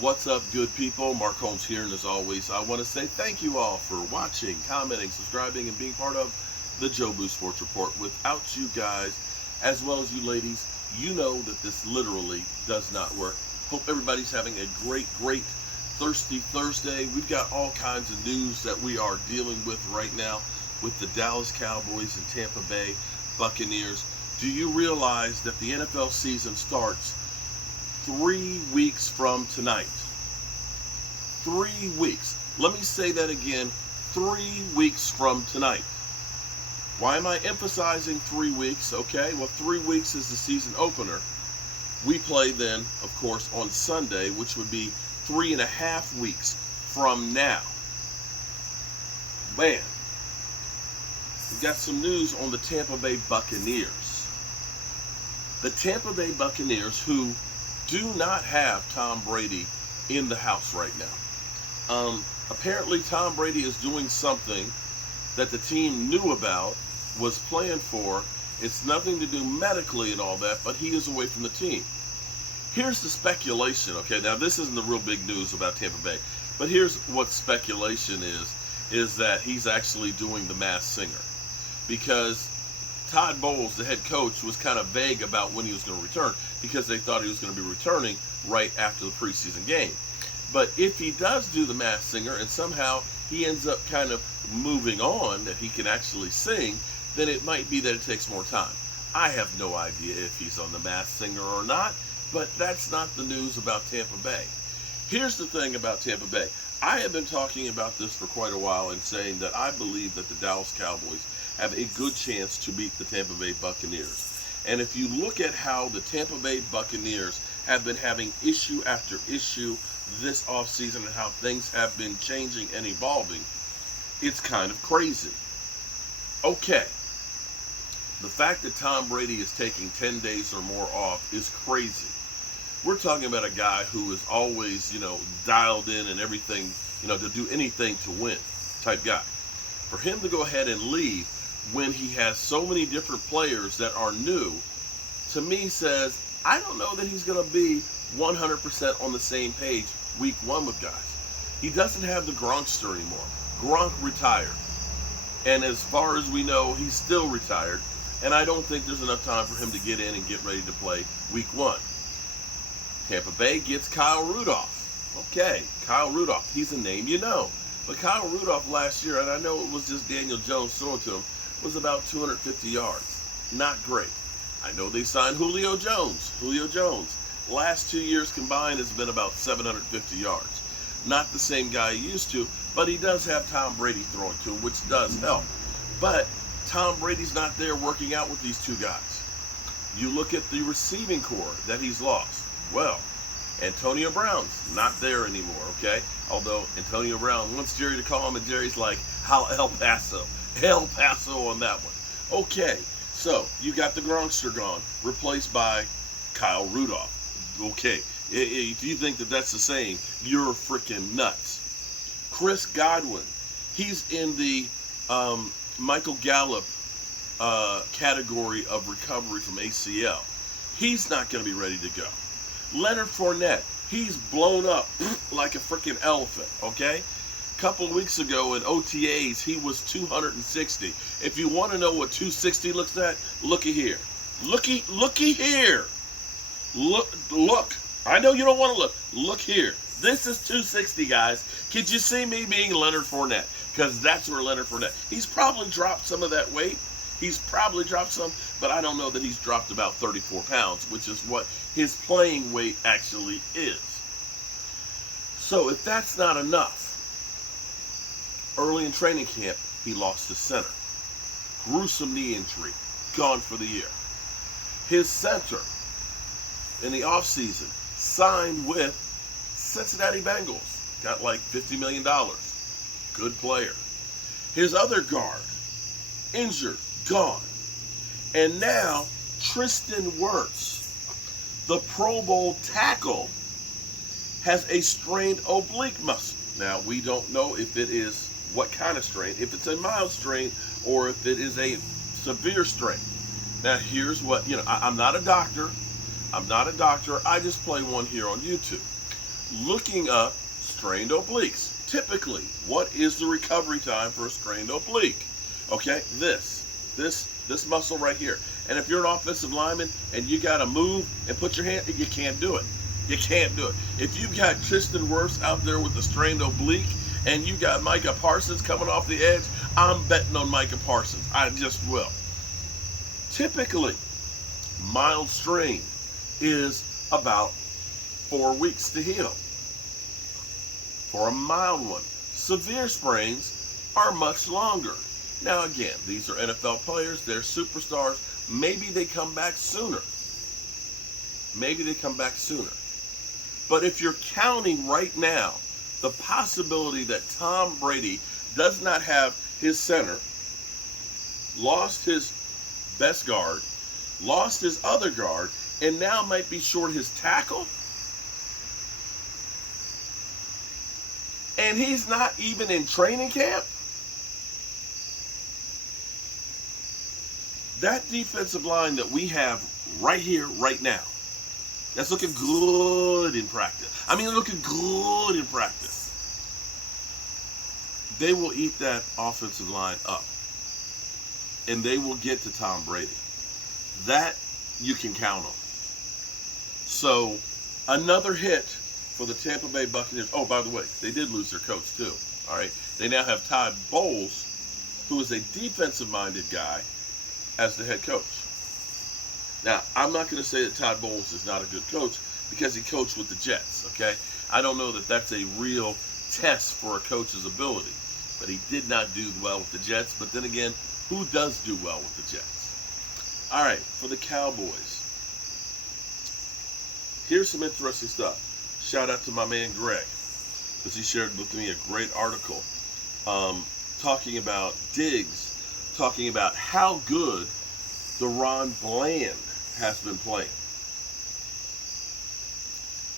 What's up, good people? Mark Holmes here, and as always, I want to say thank you all for watching, commenting, subscribing, and being part of the Joe Boo Sports Report. Without you guys, as well as you ladies, you know that this literally does not work. Hope everybody's having a great thirsty Thursday. We've got all kinds of news that we are dealing with right now with the Dallas Cowboys and Tampa Bay Buccaneers. Do you realize that the NFL season starts 3 weeks from tonight? 3 weeks. Let me say that again. 3 weeks from tonight. Why am I emphasizing 3 weeks? Okay, well, 3 weeks is the season opener. We play then, of course, on Sunday, which would be 3.5 weeks from now. Man, we got some news on the Tampa Bay Buccaneers. The Tampa Bay Buccaneers, who do not have Tom Brady in the house right now. Apparently Tom Brady is doing something that the team knew about, was planned for. It's nothing to do medically and all that, but he is away from the team. Here's the speculation, okay? Now, this isn't the real big news about Tampa Bay, but here's what speculation is that he's actually doing the Masked Singer. Because Todd Bowles, the head coach, was kind of vague about when he was going to return because they thought he was going to be returning right after the preseason game. But if he does do the Masked Singer and somehow he ends up kind of moving on, that he can actually sing, then it might be that it takes more time. I have no idea if he's on the Masked Singer or not, but that's not the news about Tampa Bay. Here's the thing about Tampa Bay. I have been talking about this for quite a while and saying that I believe that the Dallas Cowboys have a good chance to beat the Tampa Bay Buccaneers. And if you look at how the Tampa Bay Buccaneers have been having issue after issue this offseason and how things have been changing and evolving, it's kind of crazy. Okay, the fact that Tom Brady is taking 10 days or more off is crazy. We're talking about a guy who is always, dialed in and everything, to do anything to win type guy. For him to go ahead and leave when he has so many different players that are new, to me says, I don't know that he's going to be 100% on the same page week one with guys. He doesn't have the Gronkster anymore. Gronk retired. And as far as we know, he's still retired. And I don't think there's enough time for him to get in and get ready to play week one. Tampa Bay gets Kyle Rudolph. Okay, Kyle Rudolph. He's a name you know. But Kyle Rudolph last year, and I know it was just Daniel Jones throwing to him, was about 250 yards. Not great. I know they signed Julio Jones. Last 2 years combined has been about 750 yards. Not the same guy he used to, but he does have Tom Brady throwing to him, which does help. But Tom Brady's not there working out with these two guys. You look at the receiving core that he's lost. Well, Antonio Brown's not there anymore, okay? Although Antonio Brown wants Jerry to call him, and Jerry's like, El Paso on that one. Okay, so you got the Gronkster gone, replaced by Kyle Rudolph. Okay, if you think that that's the same, you're freaking nuts. Chris Godwin, he's in the Michael Gallup category of recovery from ACL. He's not going to be ready to go. Leonard Fournette, he's blown up like a freaking elephant, okay? A couple of weeks ago in OTAs, he was 260. If you want to know what 260 looks at, looky here. Looky here. Look. I know you don't want to look. Look here. This is 260, guys. Could you see me being Leonard Fournette? Because that's where Leonard Fournette. He's probably dropped some of that weight. But I don't know that he's dropped about 34 pounds, which is what his playing weight actually is. So if that's not enough, early in training camp, he lost his center. Gruesome knee injury, gone for the year. His center in the offseason signed with Cincinnati Bengals. Got like $50 million. Good player. His other guard, injured, gone. And now, Tristan Wirfs, the Pro Bowl tackle, has a strained oblique muscle. Now, we don't know if it is what kind of strain, if it's a mild strain or if it is a severe strain. Now, here's what, I'm not a doctor. I just play one here on YouTube. looking up strained obliques. Typically, what is the recovery time for a strained oblique? Okay, this muscle right here. And if you're an offensive lineman and you got to move and put your hand, you can't do it. You can't do it. If you've got Tristan Wirfs out there with a strained oblique and you got Micah Parsons coming off the edge, I'm betting on Micah Parsons. I just will. Typically, mild strain is about 4 weeks to heal for a mild one. Severe sprains are much longer. Now again, these are NFL players, they're superstars. Maybe they come back sooner. Maybe they come back sooner. But if you're counting right now the possibility that Tom Brady does not have his center, lost his best guard, lost his other guard, and now might be short his tackle, and he's not even in training camp, that defensive line that we have right here, right now, that's looking good in practice. I mean, looking good in practice. They will eat that offensive line up. And they will get to Tom Brady. That you can count on. So, another hit for the Tampa Bay Buccaneers. Oh, by the way, they did lose their coach too. All right. They now have Todd Bowles, who is a defensive-minded guy, as the head coach. Now, I'm not going to say that Todd Bowles is not a good coach because he coached with the Jets, okay? I don't know that that's a real test for a coach's ability, but he did not do well with the Jets. But then again, who does do well with the Jets? All right, for the Cowboys, here's some interesting stuff. Shout out to my man Greg, because he shared with me a great article talking about Diggs, talking about how good DaRon Bland has been playing.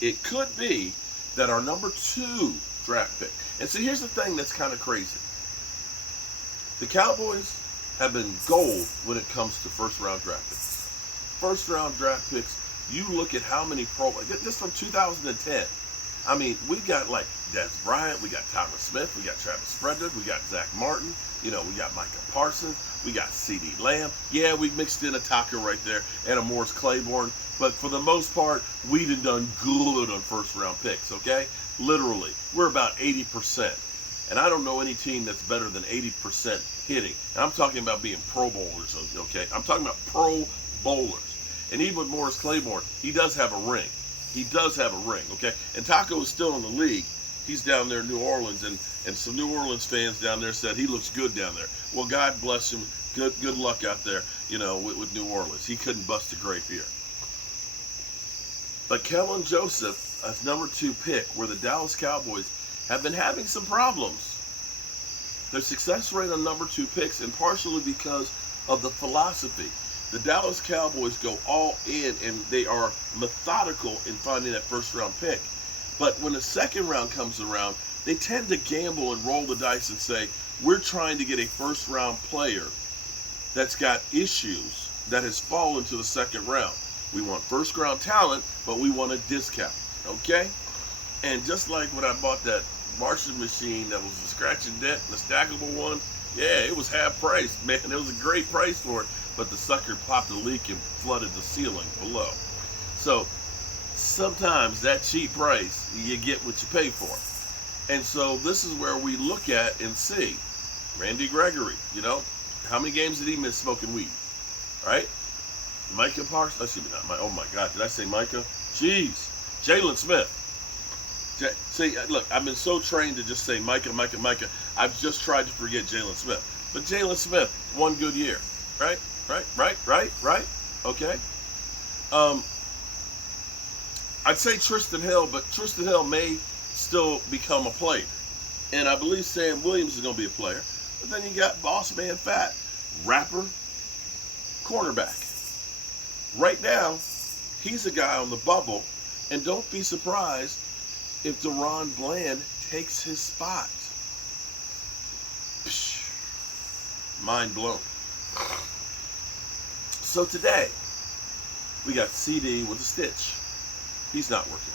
It could be that our number 2 draft pick, and see, here's the thing that's kind of crazy. The Cowboys have been gold when it comes to first-round draft picks. First-round draft picks, you look at how many just from 2010. I mean, we got like Des Bryant, we got Tyler Smith, we got Travis Frederick, we got Zach Martin, we got Micah Parsons, we got CeeDee Lamb. Yeah, we mixed in a Tucker right there and a Morris Claiborne, but for the most part, we done good on first-round picks, okay? Literally, we're about 80%. And I don't know any team that's better than 80% hitting. And I'm talking about being pro bowlers, okay? I'm talking about pro bowlers. And even with Morris Claiborne, he does have a ring. He does have a ring, okay? And Taco is still in the league. He's down there in New Orleans, and some New Orleans fans down there said he looks good down there. Well, God bless him. Good luck out there, with New Orleans. He couldn't bust a grape here. But Kelvin Joseph, as number 2 pick, where the Dallas Cowboys have been having some problems. Their success rate on number 2 picks, and partially because of the philosophy. The Dallas Cowboys go all in, and they are methodical in finding that first-round pick. But when the second round comes around, they tend to gamble and roll the dice and say, we're trying to get a first-round player that's got issues that has fallen to the second round. We want first-round talent, but we want a discount, okay? And just like when I bought that Martian machine that was a scratch and dent, the stackable one, yeah, it was half price, man. It was a great price for it, but the sucker popped a leak and flooded the ceiling below. So sometimes that cheap price, you get what you pay for. And so this is where we look at and see Randy Gregory, how many games did he miss smoking weed, right? Micah Parsons, excuse me, not Micah. Oh my God, did I say Micah? Jeez, Jalen Smith. See, look, I've been so trained to just say Micah. I've just tried to forget Jalen Smith. But Jalen Smith, one good year, right? Okay. I'd say Tristan Hill, but Tristan Hill may still become a player. And I believe Sam Williams is going to be a player. But then you got Boss Man Fat, rapper, cornerback. Right now, he's a guy on the bubble, and don't be surprised if DaRon Bland takes his spot. Psh, mind blown. So today, we got CD with a stitch. He's not working.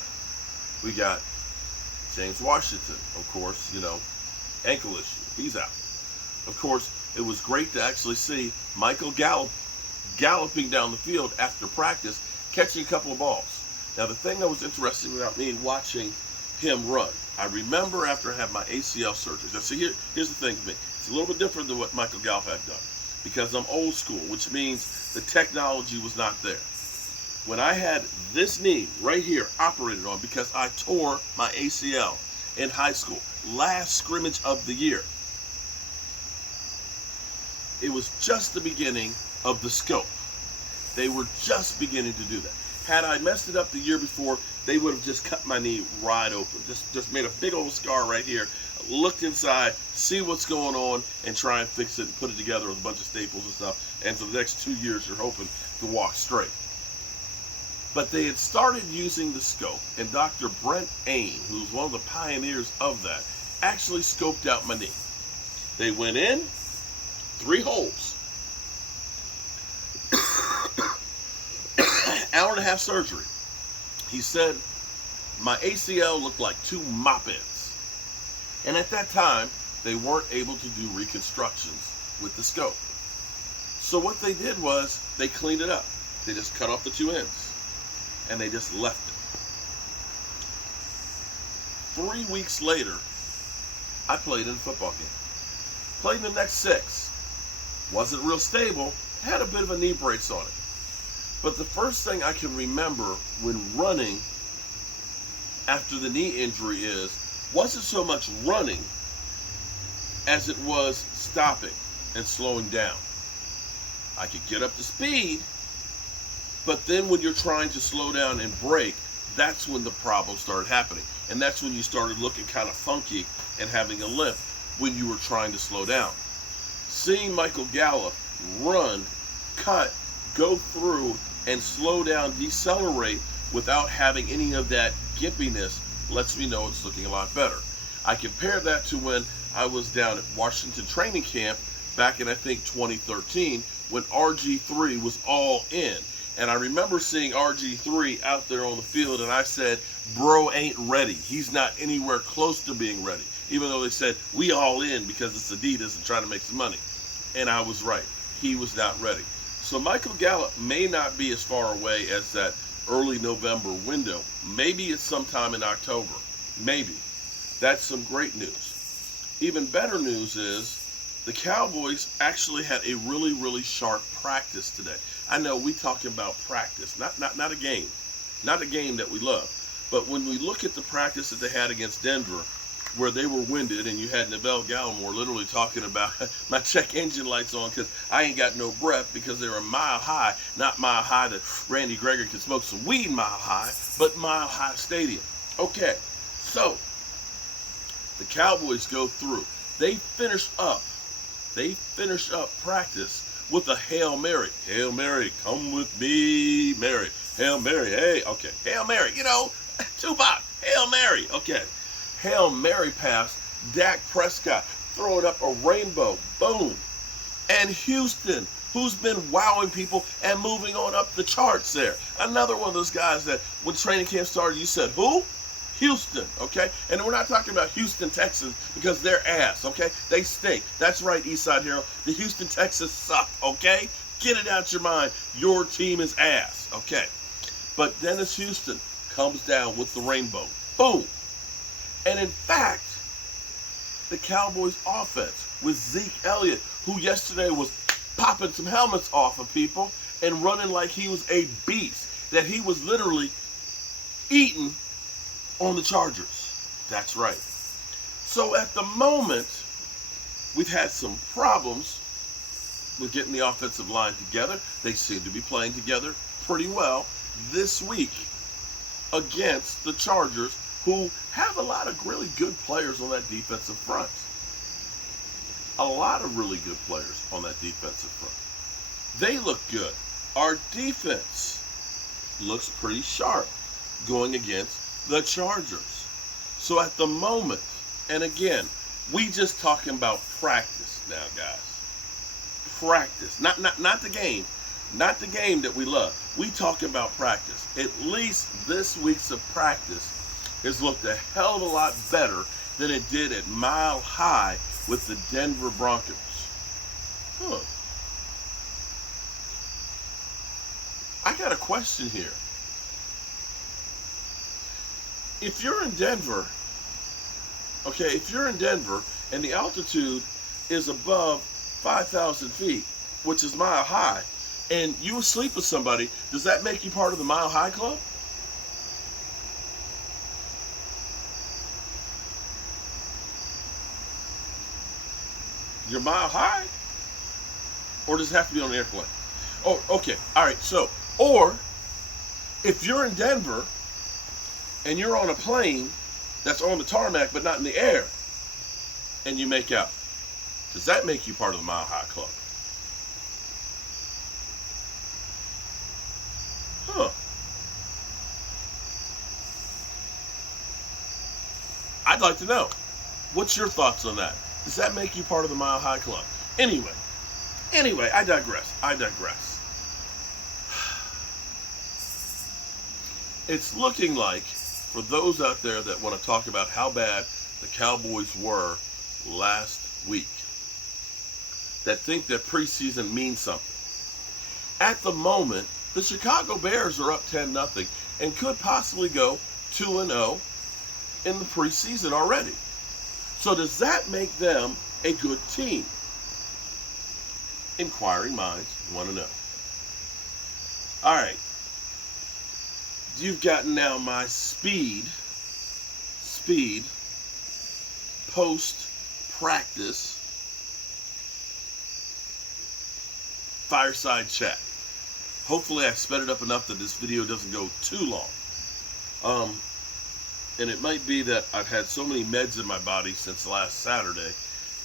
We got James Washington, of course, ankle issue. He's out. Of course, it was great to actually see Michael galloping down the field after practice, catching a couple of balls. Now, the thing that was interesting about me watching him run, I remember after I had my ACL surgery. Now, see, here's the thing for me. It's a little bit different than what Michael Gallup had done, because I'm old school, which means the technology was not there. When I had this knee right here operated on because I tore my ACL in high school, last scrimmage of the year, it was just the beginning of the scope. They were just beginning to do that. Had I messed it up the year before, they would have just cut my knee wide open. Just made a big old scar right here, looked inside, see what's going on, and try and fix it and put it together with a bunch of staples and stuff. And for the next 2 years, you're hoping to walk straight. But they had started using the scope, and Dr. Brent Ain, who's one of the pioneers of that, actually scoped out my knee. They went in, 3 holes. Hour and a half surgery. He said my ACL looked like 2 mop-ins. And at that time, they weren't able to do reconstructions with the scope. So what they did was they cleaned it up. They just cut off the 2 ends. And they just left it. 3 weeks later, I played in a football game. Played in the next 6. Wasn't real stable. Had a bit of a knee brace on it. But the first thing I can remember when running after the knee injury wasn't so much running as it was stopping and slowing down. I could get up to speed, but then when you're trying to slow down and brake, that's when the problems started happening. And that's when you started looking kind of funky and having a limp when you were trying to slow down. Seeing Michael Gallup run, cut, go through, and slow down, decelerate without having any of that gimpiness lets me know it's looking a lot better. I compare that to when I was down at Washington training camp back in, I think, 2013, when RG3 was all in. And I remember seeing RG3 out there on the field, and I said, bro ain't ready. He's not anywhere close to being ready. Even though they said, we all in because it's Adidas and trying to make some money. And I was right. He was not ready. So Michael Gallup may not be as far away as that early November window. Maybe it's sometime in October. Maybe. That's some great news. Even better news is the Cowboys actually had a really, really sharp practice today. I know we talking about practice, not a game. Not a game that we love. But when we look at the practice that they had against Denver, where they were winded, and you had Neville Gallimore literally talking about my check engine lights on because I ain't got no breath because they're a mile high, not mile high that Randy Gregory can smoke some weed mile high, but mile high stadium. Okay, so the Cowboys go through. They finish up practice with a Hail Mary. Hail Mary, come with me, Mary. Hail Mary, hey, okay. Hail Mary, Tupac, Hail Mary, okay. Hail Mary pass, Dak Prescott throwing up a rainbow, boom. And Houston, who's been wowing people and moving on up the charts there. Another one of those guys that when training camp started, you said, who? Houston, okay? And we're not talking about Houston Texans because they're ass, okay? They stink. That's right, Eastside Hero. The Houston Texans suck, okay? Get it out your mind. Your team is ass, okay? But Dennis Houston comes down with the rainbow, boom. And in fact, the Cowboys offense with Zeke Elliott, who yesterday was popping some helmets off of people and running like he was a beast, that he was literally eating on the Chargers. That's right. So at the moment, we've had some problems with getting the offensive line together. They seem to be playing together pretty well this week against the Chargers, who have a lot of really good players on that defensive front. A lot of really good players on that defensive front. They look good. Our defense looks pretty sharp going against the Chargers. So at the moment, and again, we just talking about practice now, guys. Practice. Not the game. Not the game that we love. We talking about practice. At least this week's of practice has looked a hell of a lot better than it did at Mile High with the Denver Broncos. Huh. I got a question here. If you're in Denver, okay, if you're in Denver and the altitude is above 5,000 feet, which is Mile High, and you sleep with somebody, does that make you part of the Mile High Club? You're Mile High? Or does it have to be on an airplane? Oh, okay. All right. So, or if you're in Denver and you're on a plane that's on the tarmac but not in the air, and you make out, does that make you part of the Mile High Club? Huh. I'd like to know. What's your thoughts on that? Does that make you part of the Mile High Club? Anyway, I digress. It's looking like, for those out there that want to talk about how bad the Cowboys were last week, that think that preseason means something. At the moment, the Chicago Bears are up 10-0 and could possibly go 2-0 in the preseason already. So does that make them a good team? Inquiring minds want to know. All right. You've gotten now my speed post-practice fireside chat. Hopefully I sped it up enough that this video doesn't go too long. And it might be that I've had so many meds in my body since last Saturday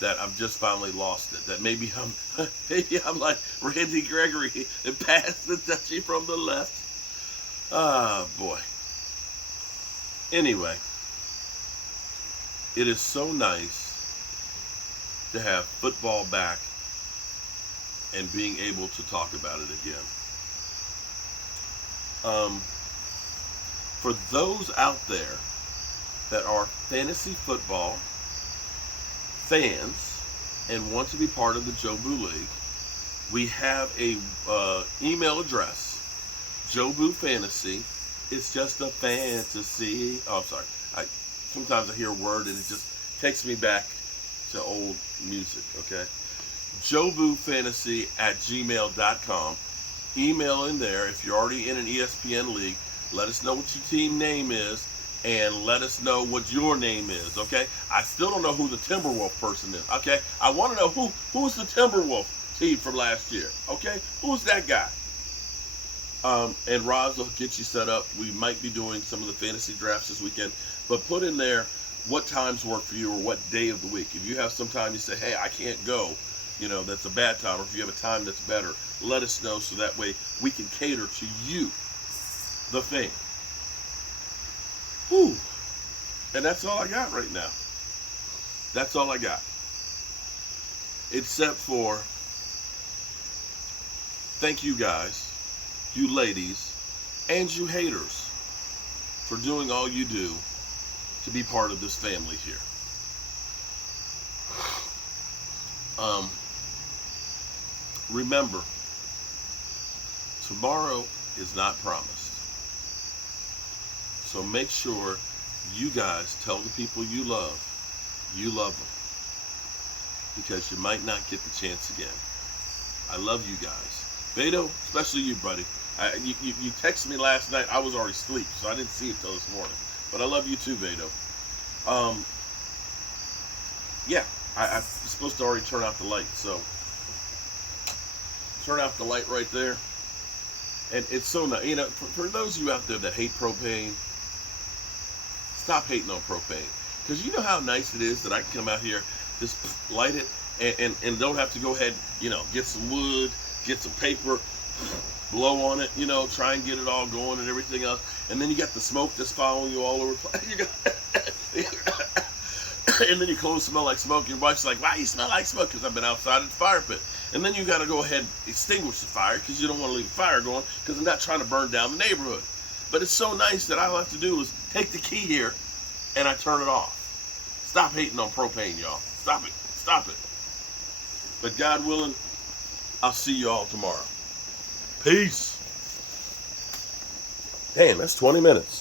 that I've just finally lost it. That maybe I'm like Randy Gregory and pass the touchy from the left. Ah, boy. Anyway, it is so nice to have football back and being able to talk about it again. For those out there that are fantasy football fans and want to be part of the Jobu League, we have a email address. Jobu Fantasy. It's just a fantasy. Oh, I'm sorry. Sometimes I hear a word and it just takes me back to old music, okay? JobuFantasy@gmail.com. Email in there. If you're already in an ESPN league, let us know what your team name is and let us know what your name is, okay? I still don't know who the Timberwolf person is, okay? I want to know who's the Timberwolf team from last year, okay? Who's that guy? And Roz will get you set up. We might be doing some of the fantasy drafts this weekend, but put in there what times work for you or what day of the week. If you have some time you say, hey, I can't go, that's a bad time, or if you have a time that's better, let us know so that way we can cater to you, the fan. Whew. And that's all I got right now. That's all I got. Except for, thank you guys, you ladies, and you haters for doing all you do to be part of this family here. Remember, tomorrow is not promised. So make sure you guys tell the people you love them. Because you might not get the chance again. I love you guys. Beto, especially you, buddy. You texted me last night. I was already asleep, so I didn't see it till this morning. But I love you too, Beto. Yeah, I'm supposed to already turn out the light, so turn out the light right there. And it's so nice. For those of you out there that hate propane, stop hating on propane. Because you know how nice it is that I can come out here, just light it, and don't have to go ahead, get some wood, get some paper, blow on it, try and get it all going and everything else. And then you got the smoke that's following you all over the place. And then your clothes smell like smoke. Your wife's like, why you smell like smoke? Because I've been outside at the fire pit. And then you got to go ahead and extinguish the fire because you don't want to leave the fire going because I'm not trying to burn down the neighborhood. But it's so nice that all I have to do is take the key here and I turn it off. Stop hating on propane, y'all. Stop it. Stop it. But God willing, I'll see you all tomorrow. Peace. Damn, that's 20 minutes.